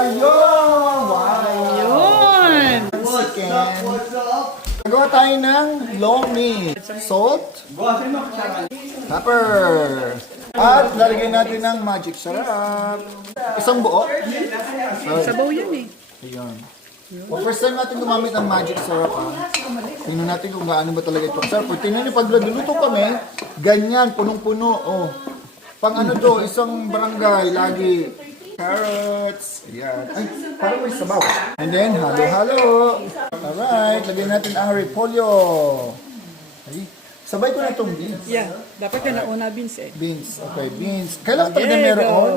Ayun! Wow! Ayun! What's up? Nagawa tayo ng lomi. Salt. Pepper. At lalagay natin ng magic sarap. Isang buo. Sabaw yan eh. Ayun. Well, first time natin gumamit ng magic syrup, tingnan natin kung gaano ba talaga ito. Sir, tingnan niyo, pag nagluluto kami, ganyan, punong-puno. Oh. Pang ano to, isang barangay, lagi. Carrots. Ayan. Ay, parang may sabaw. And then, halo-halo. Alright, lagyan natin ang repolyo. Ay, sabay ko na itong beans. Yeah, dapat ka nauna beans eh. Beans. Okay, beans. Kailangan talaga meron.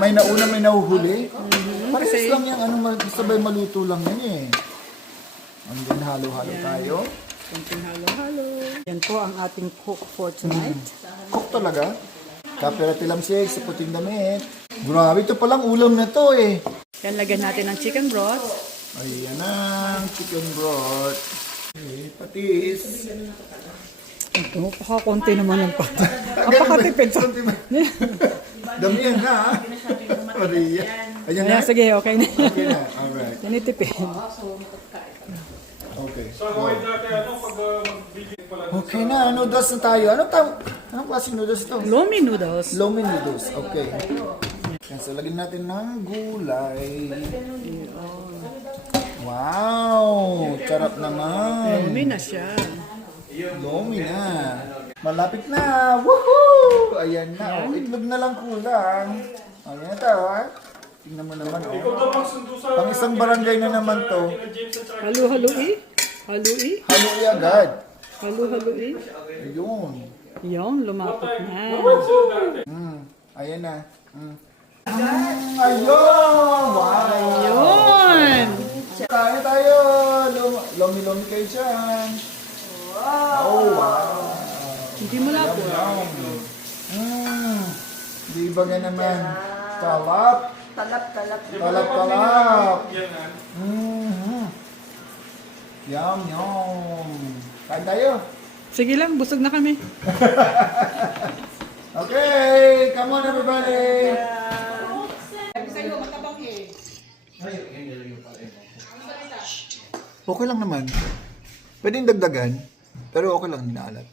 May nauna, may nahuhuli. Parehas lang yung sabay maluto lang yan eh. And then halo-halo tayo. Konting halo-halo. Yan po ang ating cook for tonight. Cook talaga. Kapera tilamsik sa puting damit. Grabe, ito palang ulam na to eh. Yan, lagyan natin ng chicken broth. Ayan ang chicken broth. Okay, patis. Ito, pakakunti naman ng pati. Ang pakatipid sa... Dami yan ha. Ayan na. Ayan, sige, okay na. Okay na. Alright. Yan itipid. Okay. Okay na, noodles na tayo. Anong klaseng noodles ito? Lomi noodles. Lomi noodles. Okay. Yan, so lagyan natin ng gulay. Wow! Sarap naman. Lomi na siya. Lomi na. Malapit na. Woohoo! Ayan na. Oh, itlog na lang kulang. Ayan na tayo ha. Tingnan mo naman oh. Pang isang barangay na naman to. Halo-halo-i. Halo-i. Haluin agad. Halo-halo-i. Ayun. Yung, lumapot na. Ayan na. Ayun! Wow! Yun! Kaya tayo. Lomi-lomi kayo dyan. Oh, wow. Hindi mo lapot. Di ba nga naman? Talap. Talap. Talap. Yum. Kain tayo. Sige lang, busog na kami. Okay, come on everybody. Okay lang naman. Pwedeng dagdagan, pero okay lang, hindi na alat.